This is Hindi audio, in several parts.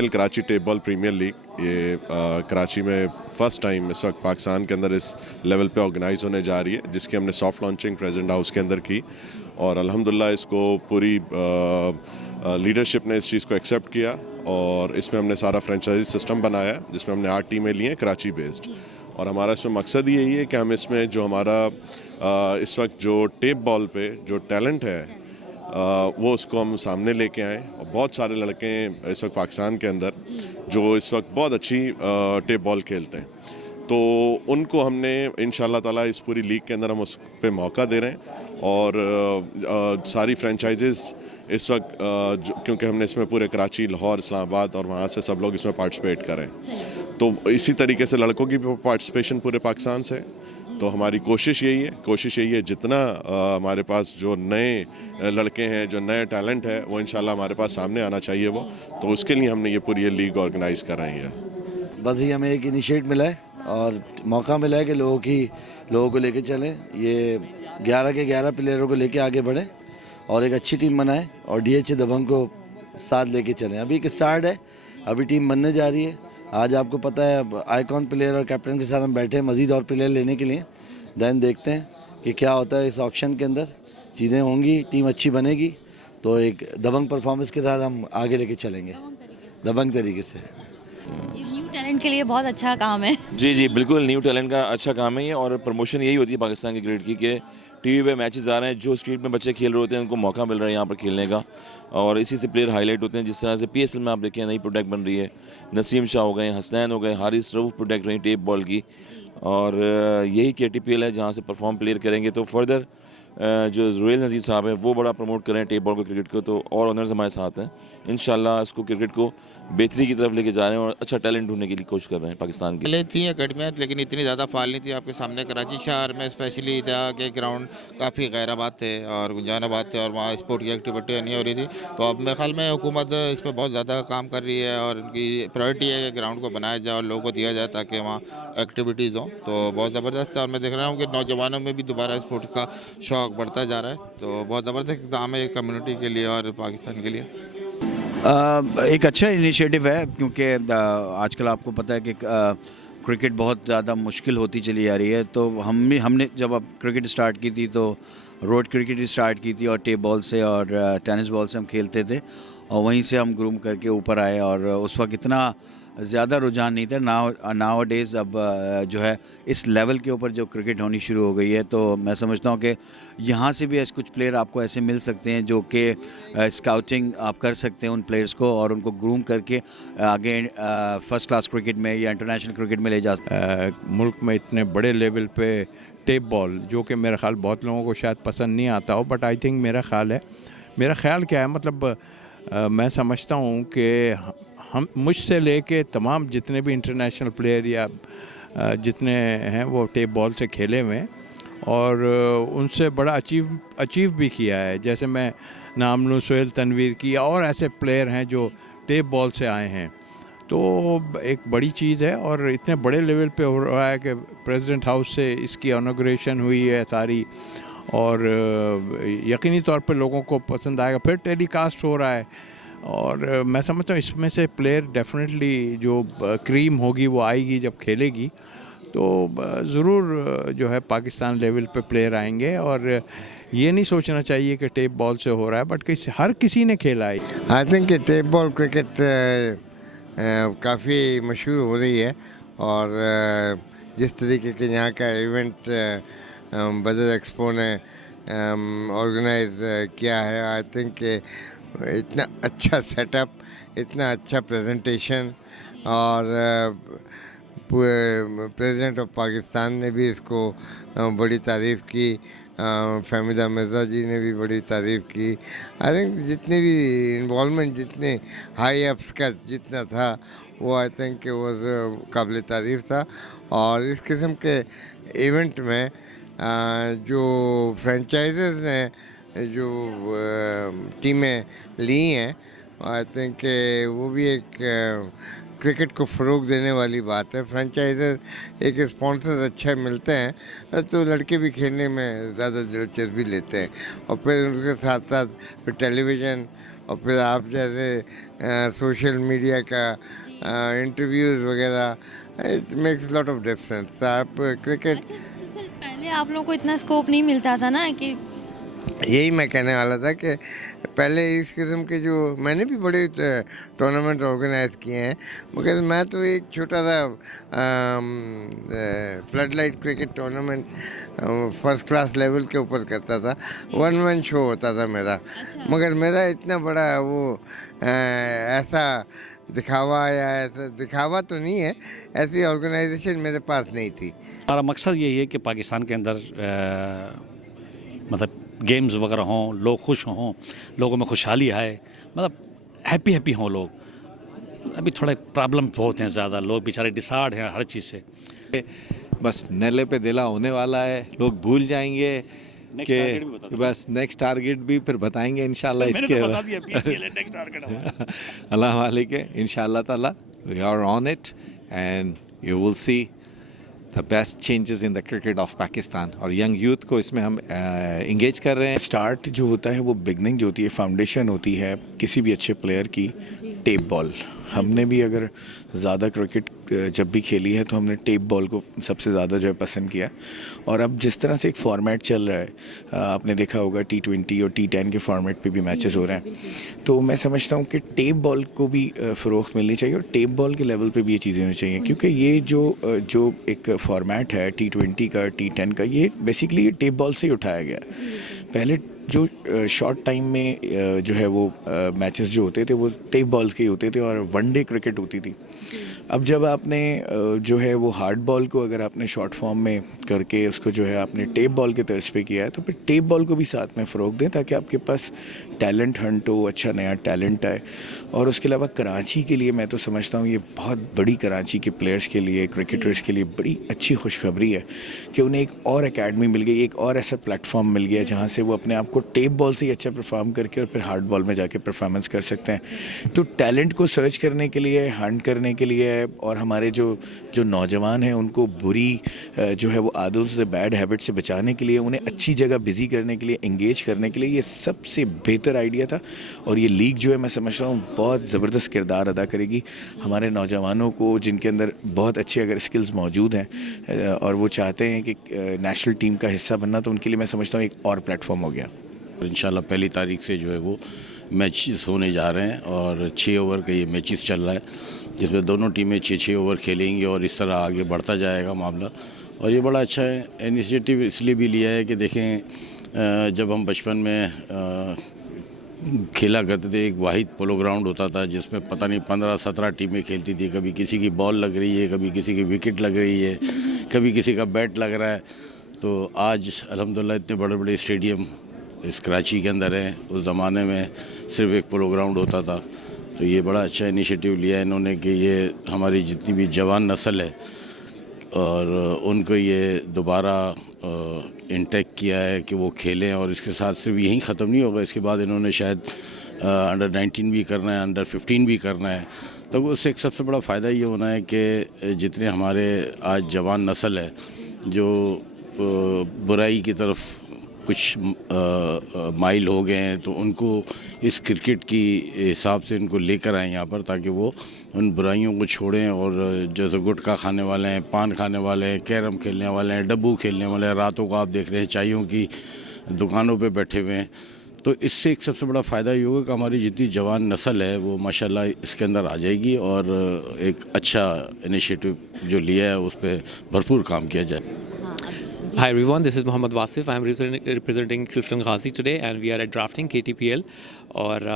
IPL Karachi tape ball premier league ये कराची में फ़र्स्ट टाइम इस वक्त पाकिस्तान के अंदर इस लेवल पे ऑर्गेनाइज होने जा रही है, जिसकी हमने सॉफ्ट लॉन्चिंग प्रेजेंट हाउस के अंदर की और अल्हम्दुलिल्लाह इसको पूरी लीडरशिप ने इस चीज़ को एक्सेप्ट किया और इसमें हमने सारा फ्रेंचाइजी सिस्टम बनाया है जिसमें हमने 8 टीमें ली हैं कराची बेस्ड। और हमारा इसमें मकसद यही है कि हम इसमें जो हमारा इस वक्त जो टेप बॉल पे जो टैलेंट है वो उसको हम सामने लेके आएँ। और बहुत सारे लड़के इस वक्त पाकिस्तान के अंदर जो इस वक्त बहुत अच्छी टेप बॉल खेलते हैं, तो उनको हमने इंशाल्लाह ताला इस पूरी लीग के अंदर हम उस पे मौका दे रहे हैं। और सारी फ्रेंचाइजेज़ इस वक्त क्योंकि हमने इसमें पूरे कराची, लाहौर, इस्लामाबाद और वहाँ से सब लोग इसमें पार्टिसिपेट करें, तो इसी तरीके से लड़कों की भी पार्टिसिपेशन पूरे पाकिस्तान से। तो हमारी कोशिश यही है जितना हमारे पास जो नए लड़के हैं, जो नए टैलेंट है, वो इंशाल्लाह हमारे पास सामने आना चाहिए वो। तो उसके लिए हमने ये पूरी लीग ऑर्गेनाइज़ कर रहे हैं। बस ये हमें एक इनिशिएट मिला है और मौका मिला है कि लोगों को लेके चलें, ये 11 के 11 प्लेयरों को लेके आगे बढ़ें और एक अच्छी टीम बनाएं और DH दबंग को साथ लेके चलें। अभी एक स्टार्ट है, अभी टीम बनने जा रही है। आज आपको पता है आइकॉन प्लेयर और कैप्टन के साथ हम बैठे हैं मज़ीद और प्लेयर लेने के लिए। दैन देखते हैं कि क्या होता है इस ऑक्शन के अंदर, चीज़ें होंगी, टीम अच्छी बनेगी तो एक दबंग परफॉर्मेंस के साथ हम आगे लेके चलेंगे, दबंग तरीके से। न्यू टैलेंट के लिए बहुत अच्छा काम है। जी बिल्कुल, न्यू टैलेंट का अच्छा काम है ये। और प्रमोशन यही होती है पाकिस्तान की क्रिकेट की कि टीवी पे मैचेस आ रहे हैं, जो स्ट्रीट में बच्चे खेल रहे होते हैं उनको मौका मिल रहा है यहाँ पर खेलने का और इसी से प्लेयर हाईलाइट होते हैं। जिस तरह से PSL में आप देखिए नई प्रोडक्ट बन रही है, नसीम शाह हो गए, हसनैन हो गए, हारिस रऊफ प्रोडक्ट रही टेप बॉल की। और यही KTPL है जहाँ से परफॉर्म प्लेयर करेंगे तो फर्दर जो जुरेल नज़ीर साहब हैं वो बड़ा प्रमोट करें टेप बॉल को, क्रिकेट को, तो और ऑनर्स हमारे साथ हैं। इंशाल्लाह इसको क्रिकेट को बेहतरी की तरफ लेके जा रहे हैं और अच्छा टैलेंट ढूंढने के लिए कोशिश कर रहे हैं पाकिस्तान की। पहले थी अकेडमियाँ लेकिन इतनी ज़्यादा फाल नहीं थी। आपके सामने कराची शहर में स्पेशली था कि ग्राउंड काफ़ी गैराबाद थे और गुंजानाबाद थे और वहाँ स्पोर्ट की एक्टिविटी नहीं हो रही थी। तो अब मेरे ख्याल में हुकूमत इस पर बहुत ज़्यादा काम कर रही है और उनकी प्रायोरिटी है कि ग्राउंड को बनाया जाए और लोगों को दिया जाए ताकि वहाँ एक्टिविटीज़ हों। तो बहुत ज़बरदस्त है और मैं देख रहा हूँ कि नौजवानों में भी दोबारा स्पोर्ट का शौक़ बढ़ता जा रहा है। तो बहुत ज़बरदस्त इक़दाम है कम्युनिटी के लिए और पाकिस्तान के लिए। एक अच्छा इनिशिएटिव है क्योंकि आजकल आपको पता है कि क्रिकेट बहुत ज़्यादा मुश्किल होती चली जा रही है। तो हमने जब अब क्रिकेट स्टार्ट की थी तो रोड क्रिकेट स्टार्ट की थी और टेप बॉल से और टेनिस बॉल से हम खेलते थे और वहीं से हम ग्रूम करके ऊपर आए और उस वक्त इतना ज़्यादा रुझान नहीं था। नाउ डेज़ अब जो है इस लेवल के ऊपर जो क्रिकेट होनी शुरू हो गई है, तो मैं समझता हूँ कि यहाँ से भी ऐसे कुछ प्लेयर आपको ऐसे मिल सकते हैं जो कि स्काउटिंग आप कर सकते हैं उन प्लेयर्स को और उनको ग्रूम करके आगे फर्स्ट क्लास क्रिकेट में या इंटरनेशनल क्रिकेट में ले जा मुल्क में इतने बड़े लेवल पे टेप बॉल, जो कि मेरा ख्याल बहुत लोगों को शायद पसंद नहीं आता हो, बट आई थिंक मेरा ख्याल क्या है, मतलब मैं समझता हूँ कि हम मुझसे लेके तमाम जितने भी इंटरनेशनल प्लेयर या जितने हैं वो टेप बॉल से खेले हुए और उनसे बड़ा अचीव भी किया है। जैसे मैं नाम लूँ सोहेल तनवीर की और ऐसे प्लेयर हैं जो टेप बॉल से आए हैं, तो एक बड़ी चीज़ है और इतने बड़े लेवल पे हो रहा है कि प्रेसिडेंट हाउस से इसकी इनॉग्रेशन हुई है सारी और यकीनी तौर पे लोगों को पसंद आएगा। फिर टेलीकास्ट हो रहा है और मैं समझता हूँ इसमें से प्लेयर डेफिनेटली जो क्रीम होगी वो आएगी जब खेलेगी, तो ज़रूर जो है पाकिस्तान लेवल पे प्लेयर आएंगे। और ये नहीं सोचना चाहिए कि टेप बॉल से हो रहा है, बट हर किसी ने खेला है। I think tape ball cricket काफ़ी मशहूर हो रही है और जिस तरीके के यहाँ का इवेंट बदर एक्सपो ने ऑर्गेनाइज किया है, आई थिंक इतना अच्छा सेटअप, इतना अच्छा प्रेजेंटेशन और प्रेसिडेंट ऑफ पाकिस्तान ने भी इसको बड़ी तारीफ़ की, फहमीदा मिर्ज़ा जी ने भी बड़ी तारीफ़ की। आई थिंक जितने भी इन्वॉल्वमेंट, जितने हाई अप्स का जितना था वो आई थिंक वो काबिल तारीफ़ था। और इस किस्म के इवेंट में जो फ्रेंचाइजेज़ ने जो टीमें ली हैं, आई थिंक वो भी एक क्रिकेट को फ़रोग़ देने वाली बात है। फ्रेंचाइजर एक स्पॉन्सर अच्छे मिलते हैं तो लड़के भी खेलने में ज़्यादा दिलचस्पी लेते हैं और फिर उनके साथ साथ फिर टेलीविज़न और फिर आप जैसे सोशल मीडिया का इंटरव्यूज़ वगैरह, it makes lot of difference. आप क्रिकेट, अच्छा तो सर पहले आप लोगों को इतना स्कोप नहीं मिलता था ना कि यही मैं कहने वाला था कि पहले इस किस्म के जो मैंने भी बड़े टूर्नामेंट ऑर्गेनाइज किए हैं, मगर मैं तो एक छोटा सा flood light cricket tournament first class level के ऊपर करता था, वन मैन शो होता था मेरा। मगर मेरा इतना बड़ा वो ऐसा दिखावा या ऐसा दिखावा तो नहीं है, ऐसी ऑर्गेनाइजेशन मेरे पास नहीं थी। हमारा मकसद यही है कि पाकिस्तान के अंदर मतलब गेम्स वगैरह हों, लोग खुश हों, लोगों में खुशहाली आए, मतलब हैप्पी हों लोग। अभी थोड़े प्रॉब्लम बहुत हैं ज़्यादा, लोग बेचारे डिसऑर्ड हैं हर चीज़ से। बस नेले पे दिला होने वाला है, लोग भूल जाएंगे कि बस नेक्स्ट टारगेट भी फिर बताएंगे इंशाल्लाह इसके अल्लाह वाले के इंशाल्लाह ताला we are on it and you will see the best changes in the cricket of Pakistan. और यंग यूथ को इसमें हम इंगेज कर रहे हैं। स्टार्ट जो होता है वो बिगनिंग जो होती है, फाउंडेशन होती है किसी भी अच्छे प्लेयर की, टेप बॉल। हमने भी अगर ज़्यादा क्रिकेट जब भी खेली है तो हमने टेप बॉल को सबसे ज़्यादा जो है पसंद किया। और अब जिस तरह से एक फॉर्मेट चल रहा है, आपने देखा होगा T20 और T10 के फॉर्मेट पे भी मैचेस हो रहे हैं, तो मैं समझता हूँ कि टेप बॉल को भी फ़रोग़ मिलनी चाहिए और टेप बॉल के लेवल पे भी ये चीज़ें होनी चाहिए, क्योंकि ये जो एक फॉर्मेट है T20 का, T10 का, ये बेसिकली ये टेप बॉल से ही उठाया गया। पहले जो शॉर्ट टाइम में जो है वो मैचेस जो होते थे वो टेप बॉल के ही होते थे और वनडे क्रिकेट होती थी। अब जब आपने जो है वो हार्ड बॉल को अगर आपने शॉर्ट फॉर्म में करके उसको जो है आपने टेप बॉल के तर्ज पे किया है, तो फिर टेप बॉल को भी साथ में फ़रोग़ दें ताकि आपके पास टैलेंट हंट हो, अच्छा नया टैलेंट आए। और उसके अलावा कराची के लिए मैं तो समझता हूँ ये बहुत बड़ी, कराची के प्लेयर्स के लिए, क्रिकेटर्स के लिए बड़ी अच्छी खुशखबरी है कि उन्हें एक और एकेडमी मिल गई, एक और ऐसा प्लेटफॉर्म मिल गया जहाँ से वो अपने आप को टेप बॉल से ही अच्छा परफॉर्म करके और फिर हार्ड बॉल में जाके परफॉर्मेंस कर सकते हैं। तो टैलेंट को सर्च करने के लिए, हंट करने के लिए, और हमारे जो नौजवान हैं उनको बुरी जो है वो आदतों से, बैड हैबिट से बचाने के लिए, उन्हें अच्छी जगह बिज़ी करने के लिए, एंगेज करने के लिए ये सबसे बेहतर आइडिया था। और ये लीग जो है मैं समझता हूँ बहुत ज़बरदस्त किरदार अदा करेगी। हमारे नौजवानों को जिनके अंदर बहुत अच्छे अगर स्किल्स मौजूद हैं और वो चाहते हैं कि नेशनल टीम का हिस्सा बनना, तो उनके लिए मैं समझता हूँ एक और प्लेटफॉर्म हो गया। इंशाल्लाह पहली तारीख से जो है वो मैचेस होने जा रहे हैं और 6 ओवर का ये मैचेस चल रहा है, जिसमें दोनों टीमें 6-6 ओवर खेलेंगी और इस तरह आगे बढ़ता जाएगा मामला। और ये बड़ा अच्छा है, इनिशिएटिव इसलिए भी लिया है कि देखें जब हम बचपन में खेला करते थे, एक वाहिद पोलो ग्राउंड होता था जिसमें पता नहीं 15-17 टीमें खेलती थी। कभी किसी की बॉल लग रही है, कभी किसी की विकेट लग रही है, कभी किसी का बैट लग रहा है। तो आज अल्हम्दुलिल्लाह इतने बड़े बड़े स्टेडियम इस कराची के अंदर हैं। उस ज़माने में सिर्फ एक पोलो ग्राउंड होता था। तो ये बड़ा अच्छा इनिशिएटिव लिया है इन्होंने कि ये हमारी जितनी भी जवान नस्ल है और उनको ये दोबारा इंटेक किया है कि वो खेलें। और इसके साथ सिर्फ यहीं ख़त्म नहीं होगा, इसके बाद इन्होंने शायद अंडर 19 भी करना है, अंडर 15 भी करना है। तो उससे एक सबसे बड़ा फ़ायदा ये होना है कि जितने हमारे आज जवान नस्ल है जो बुराई की तरफ कुछ माइल हो गए हैं, तो उनको इस क्रिकेट की हिसाब से इनको लेकर आए यहाँ पर, ताकि वो उन बुराइयों को छोड़ें। और जैसे गुटखा खाने वाले हैं, पान खाने वाले हैं, कैरम खेलने वाले हैं, डब्बू खेलने वाले हैं, रातों को आप देख रहे हैं चायों की दुकानों पे बैठे हुए हैं। तो इससे एक सबसे बड़ा फ़ायदा ये होगा कि हमारी जितनी जवान नस्ल है वो माशाल्लाह इसके अंदर आ जाएगी और एक अच्छा इनिशिएटिव जो लिया है उस पर भरपूर काम किया जाए। Hi everyone, this is Mohammad Wasif. I am representing Clifton Ghazi today and we are at drafting KTPL और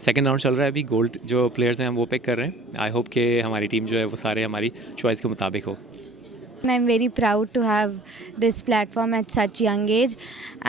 सेकेंड राउंड चल रहा है अभी। गोल्ड जो प्लेयर्स हैं हम वो पिक कर रहे हैं। आई होप कि हमारी टीम जो है वो सारे हमारी चॉइस के मुताबिक हो। I am very proud to have this platform at such young age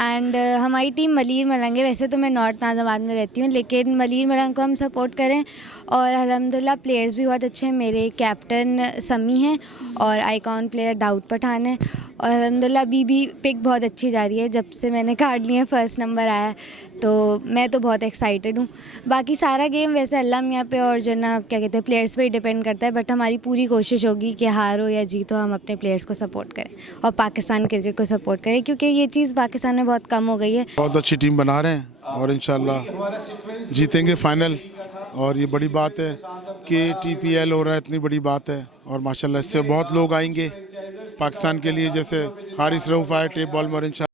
and हमारी टीम मलीर मलंग है। वैसे तो मैं नॉर्थ नाज़ाबाद में रहती हूँ, लेकिन मलीर मलंग को हम सपोर्ट करें और अल्हम्दुलिल्लाह प्लेयर्स भी बहुत अच्छे हैं। मेरे कैप्टन समी हैं और आइकॉन प्लेयर दाऊद पठान है और अल्हम्दुलिल्लाह अभी भी पिक बहुत अच्छी जा रही है। जब से मैंने कार्ड लिए फर्स्ट नंबर आया, तो मैं तो बहुत एक्साइटेड हूँ। बाकी सारा गेम वैसे अल्लाह मियाँ पे और जो ना क्या कहते हैं प्लेयर्स पे ही डिपेंड करता है, बट हमारी पूरी कोशिश होगी कि हार हो या जीत हो हम अपने प्लेयर्स को सपोर्ट करें और पाकिस्तान क्रिकेट को सपोर्ट करें, क्योंकि ये चीज़ पाकिस्तान में बहुत कम हो गई है। बहुत अच्छी टीम बना रहे हैं और इंशाल्लाह जीतेंगे फाइनल। और ये बड़ी बात है कि TPL हो रहा है, इतनी बड़ी बात है और माशाल्लाह इससे बहुत लोग आएंगे पाकिस्तान के लिए, जैसे हारिस रऊफ आए टेप बॉल में, और इंशाल्लाह